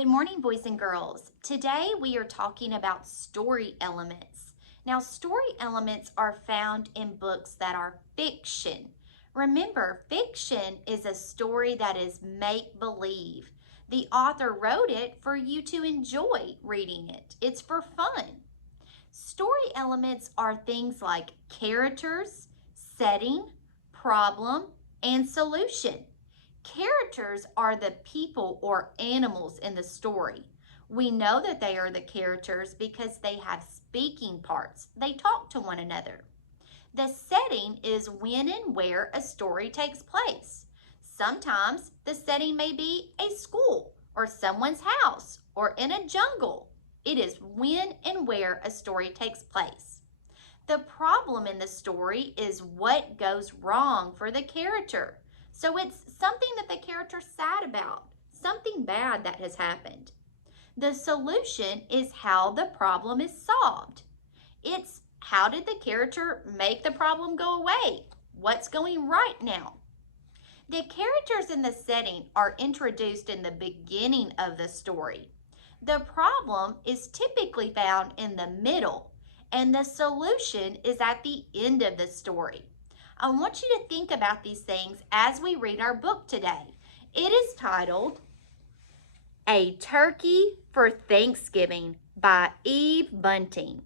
Good morning, boys and girls. Today we are talking about story elements. Now, story elements are found in books that are fiction. Remember, fiction is a story that is make-believe. The author wrote it for you to enjoy reading it. It's for fun. Story elements are things like characters, setting, problem, and solution. Characters are the people or animals in the story. We know that they are the characters because they have speaking parts. They talk to one another. The setting is when and where a story takes place. Sometimes the setting may be a school or someone's house or in a jungle. It is when and where a story takes place. The problem in the story is what goes wrong for the character. So it's something that the character's sad about, something bad that has happened. The solution is how the problem is solved. It's how did the character make the problem go away? What's going right now? The characters in the setting are introduced in the beginning of the story. The problem is typically found in the middle, and the solution is at the end of the story. I want you to think about these things as we read our book today. It is titled A Turkey for Thanksgiving by Eve Bunting.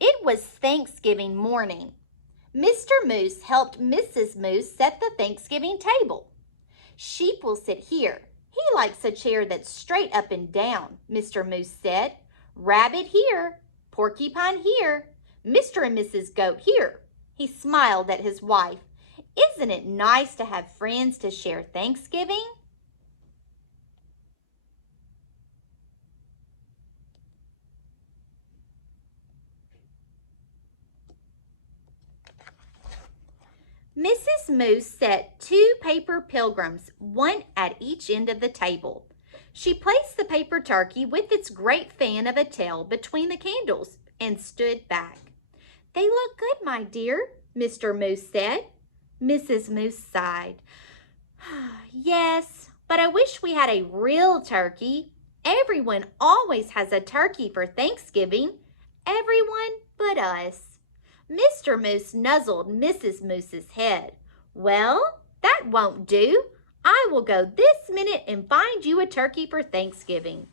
It was Thanksgiving morning. Mr. Moose helped Mrs. Moose set the Thanksgiving table. Sheep will sit here. He likes a chair that's straight up and down, Mr. Moose said. Rabbit here, Porcupine here, Mr. and Mrs. Goat here. He smiled at his wife. Isn't it nice to have friends to share Thanksgiving? Mrs. Moose set 2 paper pilgrims, one at each end of the table. She placed the paper turkey with its great fan of a tail between the candles and stood back. They look good, my dear, Mr. Moose said. Mrs. Moose sighed. Yes, but I wish we had a real turkey. Everyone always has a turkey for Thanksgiving. Everyone but us. Mr. Moose nuzzled Mrs. Moose's head. Well, that won't do. I will go this minute and find you a turkey for Thanksgiving.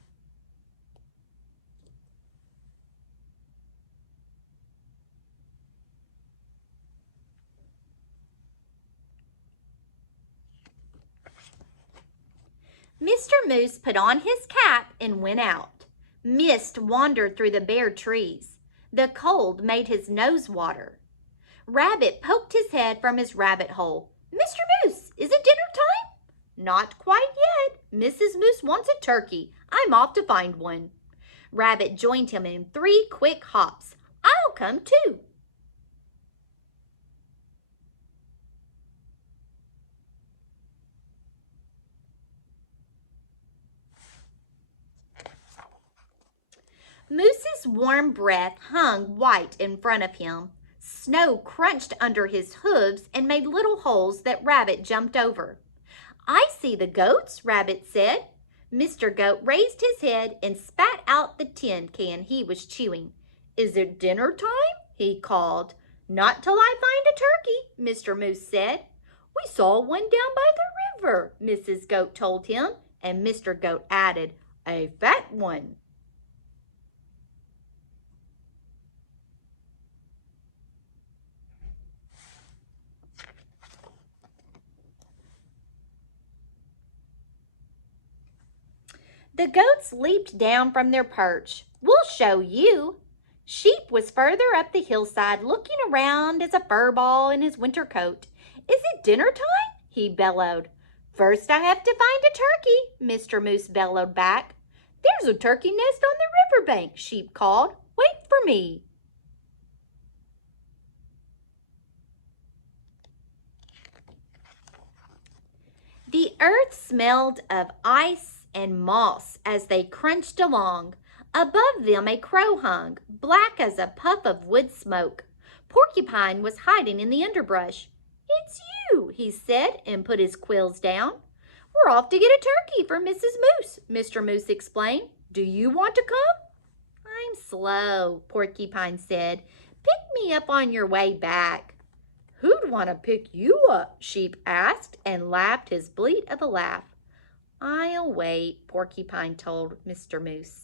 Mr. Moose put on his cap and went out. Mist wandered through the bare trees. The cold made his nose water. Rabbit poked his head from his rabbit hole. Mr. Moose, is it dinner time? Not quite yet. Mrs. Moose wants a turkey. I'm off to find one. Rabbit joined him in 3 quick hops. I'll come too. Moose's warm breath hung white in front of him. Snow crunched under his hooves and made little holes that Rabbit jumped over. I see the goats, Rabbit said. Mr. Goat raised his head and spat out the tin can he was chewing. Is it dinner time? He called. Not till I find a turkey, Mr. Moose said. We saw one down by the river, Mrs. Goat told him, and Mr. Goat added, a fat one. The goats leaped down from their perch. We'll show you. Sheep was further up the hillside looking around as a fur ball in his winter coat. Is it dinner time? He bellowed. First I have to find a turkey, Mr. Moose bellowed back. There's a turkey nest on the riverbank, Sheep called. Wait for me. The earth smelled of ice and moss as they crunched along. Above them a crow hung, black as a puff of wood smoke. Porcupine was hiding in the underbrush. "It's you," he said, and put his quills down. "We're off to get a turkey for Mrs. Moose," Mr. Moose explained. "Do you want to come?" "I'm slow," Porcupine said. "Pick me up on your way back." "Who'd want to pick you up?" Sheep asked, and laughed his bleat of a laugh. "I'll wait," Porcupine told Mr. Moose.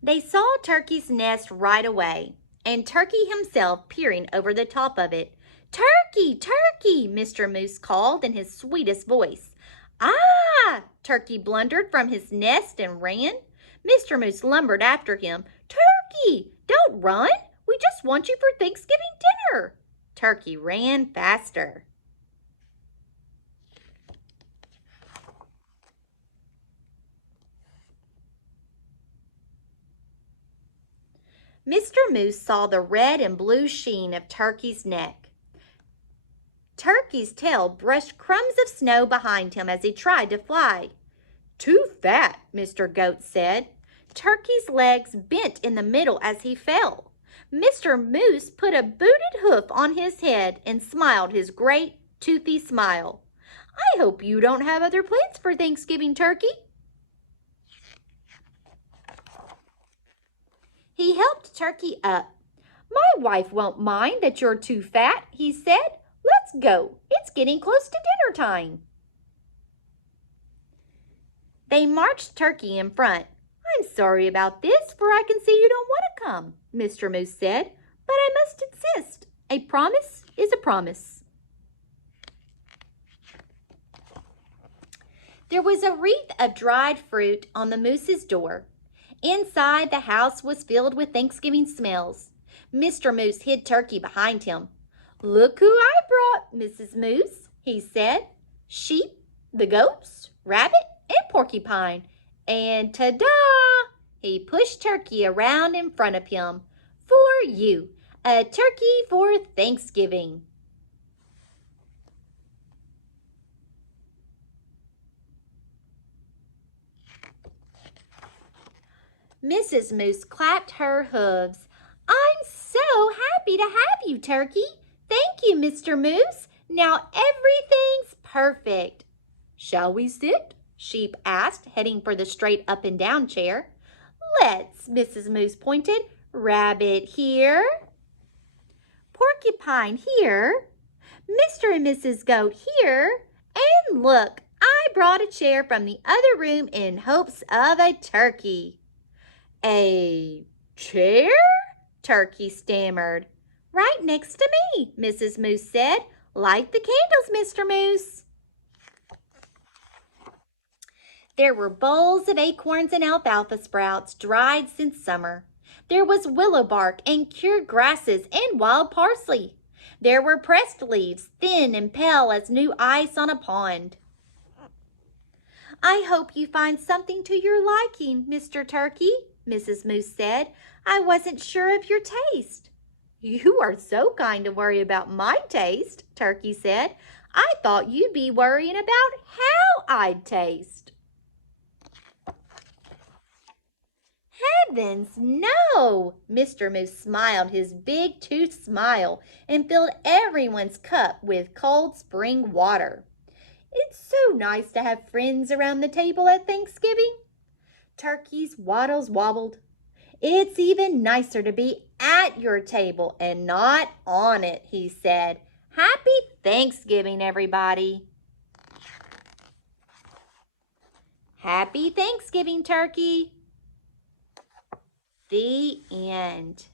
They saw Turkey's nest right away, and Turkey himself peering over the top of it. "Turkey, Turkey!" Mr. Moose called in his sweetest voice. "Ah!" Turkey blundered from his nest and ran. Mr. Moose lumbered after him. "Turkey, don't run! We just want you for Thanksgiving dinner." Turkey ran faster. Mr. Moose saw the red and blue sheen of Turkey's neck. Turkey's tail brushed crumbs of snow behind him as he tried to fly. "Too fat," Mr. Goat said. Turkey's legs bent in the middle as he fell. Mr. Moose put a booted hoof on his head and smiled his great, toothy smile. "I hope you don't have other plans for Thanksgiving, Turkey." He helped Turkey up. "My wife won't mind that you're too fat," he said. "Let's go. It's getting close to dinner time." They marched Turkey in front. "I'm sorry about this, for I can see you don't want to come," Mr. Moose said, "but I must insist. A promise is a promise." There was a wreath of dried fruit on the moose's door. Inside, the house was filled with Thanksgiving smells. Mr. Moose hid Turkey behind him. "Look who I brought, Mrs. Moose," he said. "Sheep, the goats, rabbit, and porcupine. And ta-da!" He pushed Turkey around in front of him. "For you, a turkey for Thanksgiving." Mrs. Moose clapped her hooves. "I'm so happy to have you, Turkey. Thank you, Mr. Moose. Now everything's perfect." "Shall we sit?" Sheep asked, heading for the straight up and down chair. "Let's," Mrs. Moose pointed. "Rabbit here. Porcupine here. Mr. and Mrs. Goat here. And look, I brought a chair from the other room in hopes of a turkey." "A chair?" Turkey stammered. "Right next to me," Mrs. Moose said. "Light the candles, Mr. Moose." There were bowls of acorns and alfalfa sprouts dried since summer. There was willow bark and cured grasses and wild parsley. There were pressed leaves, thin and pale as new ice on a pond. "I hope you find something to your liking, Mr. Turkey," Mrs. Moose said. "I wasn't sure of your taste." "You are so kind to worry about my taste," Turkey said. "I thought you'd be worrying about how I'd taste." "Heavens, no!" Mr. Moose smiled his big toothed smile and filled everyone's cup with cold spring water. "It's so nice to have friends around the table at Thanksgiving." Turkey's wattles wobbled. "It's even nicer to be at your table and not on it," he said. "Happy Thanksgiving, everybody." Happy Thanksgiving, Turkey. The end.